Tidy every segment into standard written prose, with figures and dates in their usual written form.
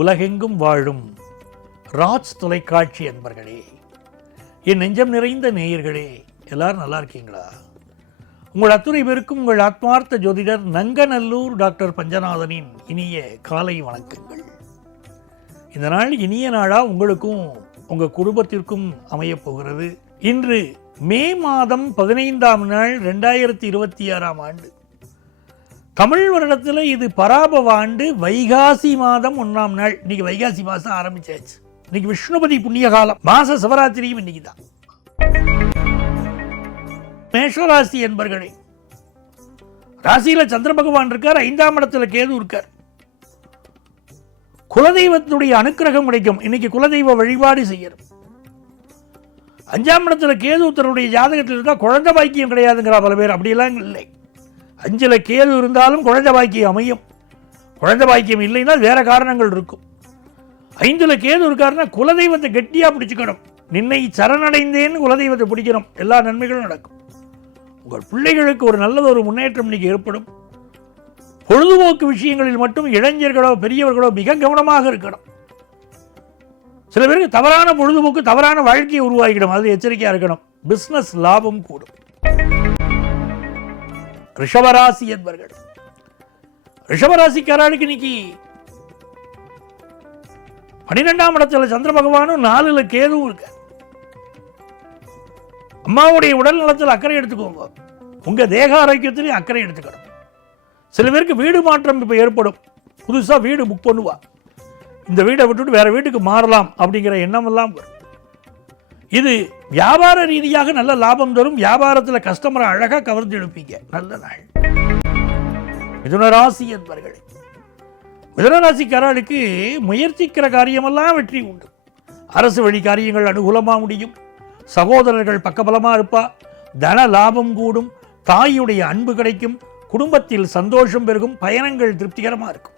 உலகெங்கும் வாழும் ராஜ் தொலைக்காட்சி அன்பர்களே, என் நெஞ்சம் நிறைந்த நேயர்களே, எல்லாரும் நல்லா இருக்கீங்களா? உங்கள் அத்துணை பேருக்கும் உங்கள் ஆத்மார்த்த ஜோதிடர் நங்கநல்லூர் டாக்டர் பஞ்சநாதனின் இனிய காலை வணக்கங்கள். இந்த நாள் இனிய நாளாக உங்களுக்கும் உங்கள் குடும்பத்திற்கும் அமையப் போகிறது. இன்று மே மாதம் 15ஆம் நாள் 2026ஆம் ஆண்டு. தமிழ் வருடத்தில் இது பராபவ ஆண்டு, வைகாசி மாதம் 1ஆம் நாள். இன்னைக்கு வைகாசி மாதம் ஆரம்பிச்சாச்சு. இன்னைக்கு விஷ்ணுபதி புண்ணிய காலம், மாச சிவராத்திரியும் இன்னைக்கு தான். மேஷராசி என்பர்களே, ராசியில சந்திர பகவான் இருக்கார், 5ஆம் இடத்துல கேது இருக்கார். குலதெய்வத்தினுடைய அனுக்கிரகம் கிடைக்கும். இன்னைக்கு குலதெய்வ வழிபாடு செய்யணும். 5ஆம் இடத்துல கேது தன்னுடைய ஜாதகத்தில் இருந்தால் குழந்தை பாக்கியம் கிடையாதுங்கிறா பல பேர். அப்படியெல்லாம் இல்லை. 5ல் கேது இருந்தாலும் குழந்தை பாக்கியம் அமையும். குழந்தை பாக்கியம் இல்லைன்னா வேற காரணங்கள் இருக்கும். 5ல் கேது இருக்காருன்னா குலதெய்வத்தை கெட்டியாக பிடிச்சிக்கணும். நின்னை சரணடைந்தேன்னு குலதெய்வத்தை பிடிக்கணும், எல்லா நன்மைகளும் நடக்கும். உங்கள் பிள்ளைகளுக்கு ஒரு நல்லது ஒரு முன்னேற்றம் இன்னைக்கு ஏற்படும். பொழுதுபோக்கு விஷயங்களில் மட்டும் இளைஞர்களோ பெரியவர்களோ மிக கவனமாக இருக்கணும். சில பேருக்கு தவறான பொழுதுபோக்கு, தவறான வாழ்க்கையை உருவாகிடும். அது எச்சரிக்கையாக இருக்கணும். பிஸ்னஸ் லாபம் கூடும். ரிஷபராசி என்பர்கள், ரிஷபராசிக்காரர்களுக்கு இன்னைக்கு 12ஆம் இடத்துல சந்திர பகவானும் 4ல் கேதுவும் இருக்கு. அம்மாவுடைய உடல் நலத்தில் அக்கறை எடுத்துக்கோங்க. உங்க தேக ஆரோக்கியத்திலையும் அக்கறை எடுத்துக்கணும். சில பேருக்கு வீடு மாற்றம் இப்போ ஏற்படும். புதுசாக வீடு புக் பண்ணுவா. இந்த வீடை விட்டுட்டு வேற வீட்டுக்கு மாறலாம் அப்படிங்கிற எண்ணம் எல்லாம் வரும். இது வியாபார ரீதியாக நல்ல லாபம் தரும். வியாபாரத்தில் கஸ்டமரை அழகாக கவர்ந்து எழுப்பீங்க. நல்ல நாள். மிதுனராசி என்பர்களே, மிதுனராசிக்காரர்களுக்கு முயற்சிக்கிற காரியமெல்லாம் வெற்றி உண்டு. அரசு வழி காரியங்கள் அனுகூலமாக முடியும். சகோதரர்கள் பக்கபலமாக இருப்பா. தன லாபம் கூடும். தாயுடைய அன்பு கிடைக்கும். குடும்பத்தில் சந்தோஷம் பெருகும். பயணங்கள் திருப்திகரமாக இருக்கும்.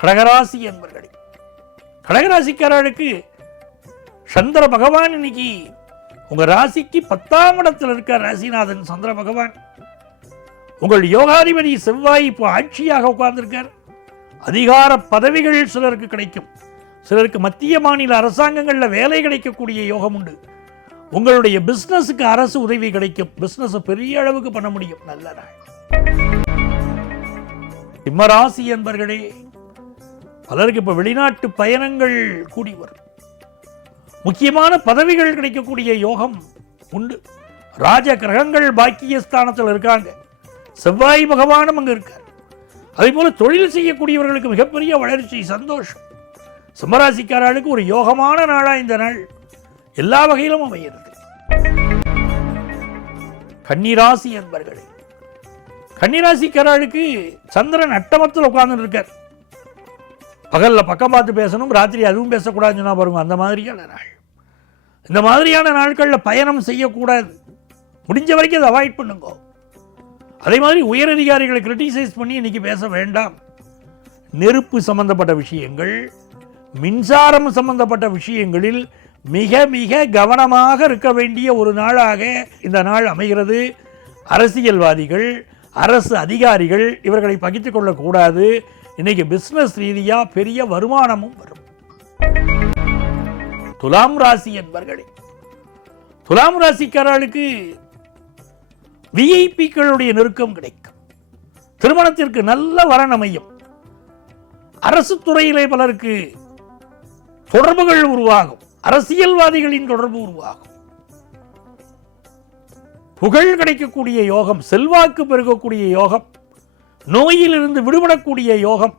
கடகராசி என்பர்களே, கடகராசிக்காரர்களுக்கு சந்திர பகவான் இன்னைக்கு உங்க ராசிக்கு 10ஆம் இடத்தில் இருக்க ராசிநாதன் சந்திர பகவான். உங்கள் யோகாதிபதி செவ்வாய் இப்போ ஆட்சியாக உட்கார்ந்திருக்கார். அதிகார பதவிகள் சிலருக்கு கிடைக்கும். சிலருக்கு மத்திய மாநில அரசாங்கங்களில் வேலை கிடைக்கக்கூடிய யோகம் உண்டு. உங்களுடைய பிசினஸுக்கு அரசு உதவி கிடைக்கும். பிசினஸ் பெரிய அளவுக்கு பண்ண முடியும். நல்ல நாள். சிம்மராசி என்பர்களே, பலருக்கு இப்போ வெளிநாட்டு பயணங்கள் கூடி வரும். முக்கியமான பதவிகள் கிடைக்கக்கூடிய யோகம் உண்டு. ராஜ கிரகங்கள் பாக்கியஸ்தானத்தில் இருக்காங்க. செவ்வாய் பகவானும் அங்கே இருக்கார். அதே போல தொழில் செய்யக்கூடியவர்களுக்கு மிகப்பெரிய வளர்ச்சி, சந்தோஷம். சிம்மராசிக்காரர்களுக்கு ஒரு யோகமான நாளா இந்த நாள் எல்லா வகையிலும் அமைகிறது. கன்னிராசி என்பர்களே, கன்னிராசிக்காரர்களுக்கு சந்திரன் அட்டமத்தில் உட்கார்ந்து இருக்கார். பகல்ல பக்கம் பார்த்து பேசணும், ராத்திரி அதுவும் பேசக்கூடாதுன்னு சொன்னா பாருங்க. அந்த மாதிரியான நாள். இந்த மாதிரியான நாட்களில் பயணம் செய்யக்கூடாது. முடிஞ்ச வரைக்கும் அதை அவாய்ட் பண்ணுங்க. அதே மாதிரி உயரதிகாரிகளை கிரிட்டிசைஸ் பண்ணி இன்னைக்கு பேச வேண்டாம். நெருப்பு சம்பந்தப்பட்ட விஷயங்கள், மின்சாரம் சம்பந்தப்பட்ட விஷயங்களில் மிக மிக கவனமாக இருக்க வேண்டிய ஒரு நாளாக இந்த நாள் அமைகிறது. அரசியல்வாதிகள், அரசு அதிகாரிகள் இவர்களை பகிர்ந்து கொள்ளக்கூடாது. இன்னைக்கு பிசினஸ் ரீதியா பெரிய வருமானமும் வரும். துலாம் ராசி என்பர்களே, துலாம் ராசிக்காரர்களுக்கு விஐபிக்களுடைய நெருக்கம் கிடைக்கும். திருமணத்திற்கு நல்ல வரன் அமையும். அரசு துறையிலே பலருக்கு தொடர்புகள் உருவாகும். அரசியல்வாதிகளின் தொடர்பு உருவாகும். புகழ் கிடைக்கக்கூடிய யோகம், செல்வாக்கு பெருகக்கூடிய யோகம், நோயிலிருந்து விடுபடக்கூடிய யோகம்,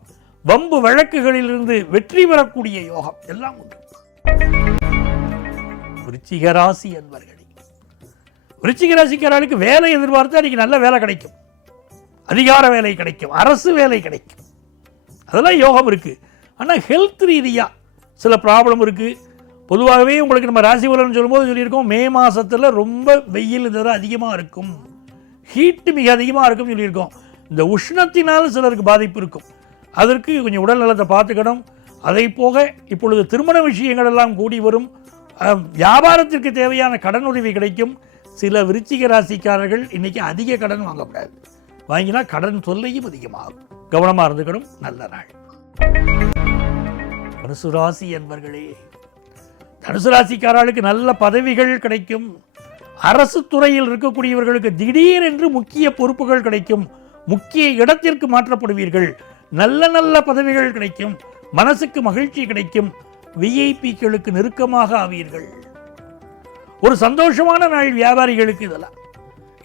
வம்பு வழக்குகளிலிருந்து வெற்றி பெறக்கூடிய யோகம் எல்லாம் உண்டு. விருச்சிக ராசி என்பர்களே, விருச்சிக ராசிக்காரர்களுக்கு வேலை எதிர்பார்த்தா இன்னைக்கு நல்ல வேலை கிடைக்கும். அதிகார வேலை கிடைக்கும். அரசு வேலை கிடைக்கும். அதெல்லாம் யோகம் இருக்கு. ஆனால் ஹெல்த் ரீதியா சில ப்ராப்ளம் இருக்கு. பொதுவாகவே உங்களுக்கு நம்ம ராசி பலன் சொல்லும்போது சொல்லியிருக்கோம், மே மாசத்துல ரொம்ப வெயில் அதிகமாக இருக்கும், ஹீட்டு மிக அதிகமாக இருக்கும் சொல்லியிருக்கோம். இந்த உஷ்ணத்தினால் சிலருக்கு பாதிப்பு இருக்கும். அதற்கு கொஞ்சம் உடல் நலத்தை பார்த்துக்கணும். அதை போக இப்பொழுது திருமண விஷயங்கள் எல்லாம் கூடி வரும். வியாபாரத்திற்கு தேவையான கடன் உதவி கிடைக்கும். சில விருச்சிக ராசிக்காரர்கள் இன்னைக்கு அதிக கடன் வாங்கக்கூடாது. வாங்கினா கடன் தொல்லையும் அதிகமாகும். கவனமாக இருந்துக்கணும். நல்ல நாள். தனுசு ராசி என்பர்களே, தனுசு ராசிக்காரர்களுக்கு நல்ல பதவிகள் கிடைக்கும். அரசு துறையில் இருக்கக்கூடியவர்களுக்கு திடீரென்று முக்கிய பொறுப்புகள் கிடைக்கும். முக்கிய இடத்திற்கு மாற்றப்படுவீர்கள். நல்ல நல்ல பதவிகள் கிடைக்கும். மனசுக்கு மகிழ்ச்சி கிடைக்கும். விஐபிக்களுக்கு நெருக்கமாக ஆவீர்கள். ஒரு சந்தோஷமான நாள் வியாபாரிகளுக்கு. இதெல்லாம்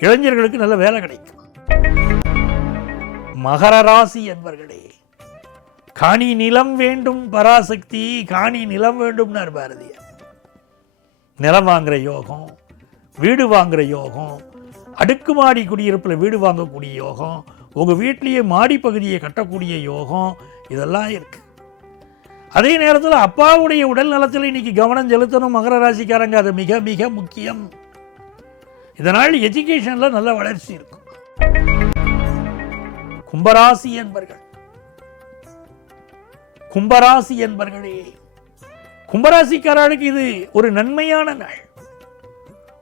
இளைஞர்களுக்கு நல்ல வேலை கிடைக்கும். மகர ராசி என்பர்களே, காணி நிலம் வேண்டும் பராசக்தி, காணி நிலம் வேண்டும்னார் பாரதியார். நிலம் வாங்குற யோகம், வீடு வாங்குற யோகம், அடுக்குமாடி குடியிருப்பில் வீடு வாங்கக்கூடிய யோகம், உங்கள் வீட்டிலேயே மாடி பகுதியை கட்டக்கூடிய யோகம், இதெல்லாம் இருக்கு. அதே நேரத்தில் அப்பாவுடைய உடல் நலத்தில் இன்னைக்கு கவனம் செலுத்தணும் மகர ராசிக்காரங்க. அது மிக மிக முக்கியம். இதனால் எஜுகேஷனில் நல்ல வளர்ச்சி இருக்கும். கும்பராசி என்பர்கள், கும்பராசி என்பர்களே, கும்பராசிக்காரர்களுக்கு இது ஒரு நன்மையான நாள்.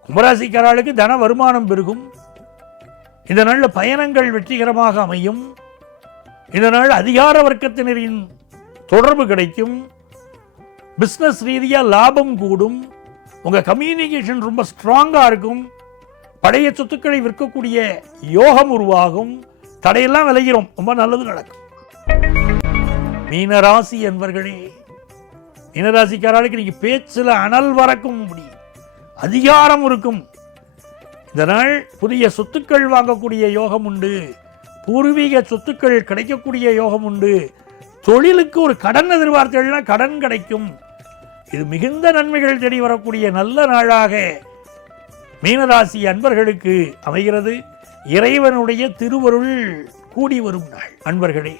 கும்பராசிக்காரர்களுக்கு தன வருமானம் பெருகும். இந்த நாளில் பயணங்கள் வெற்றிகரமாக அமையும். இந்த நாள் அதிகார வர்க்கத்தினரின் தொடர்பு கிடைக்கும். பிஸ்னஸ் ரீதியாக லாபம் கூடும். உங்கள் கம்யூனிகேஷன் ரொம்ப ஸ்ட்ராங்காக இருக்கும். பழைய சொத்துக்களை விற்கக்கூடிய யோகம் உருவாகும். தடையெல்லாம் விளைகிறோம். ரொம்ப நல்லது நடக்கும். மீனராசி என்பர்களே, மீனராசிக்காரர்களுக்கு இன்னைக்கு பேச்சில் அனல் வரக்கும் முடியும். அதிகாரம் இருக்கும். இந்த நாள் புதிய சொத்துக்கள் வாங்கக்கூடிய யோகம் உண்டு. பூர்வீக சொத்துக்கள் கிடைக்கக்கூடிய யோகம் உண்டு. தொழிலுக்கு ஒரு கடன் எதிர்பார்த்தீங்கன்னா கடன் கிடைக்கும். இது மிகுந்த நன்மைகள் தேடி வரக்கூடிய நல்ல நாளாக மீனராசி அன்பர்களுக்கு அமைகிறது. இறைவனுடைய திருவருள் கூடி வரும் நாள். அன்பர்களே,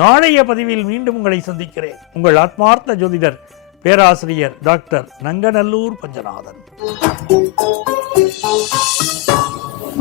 நாளைய பதிவில் மீண்டும் உங்களை சந்திக்கிறேன். உங்கள் ஆத்மார்த்த ஜோதிடர் பேராசிரியர் டாக்டர் நங்கநல்லூர் பஞ்சநாதன்.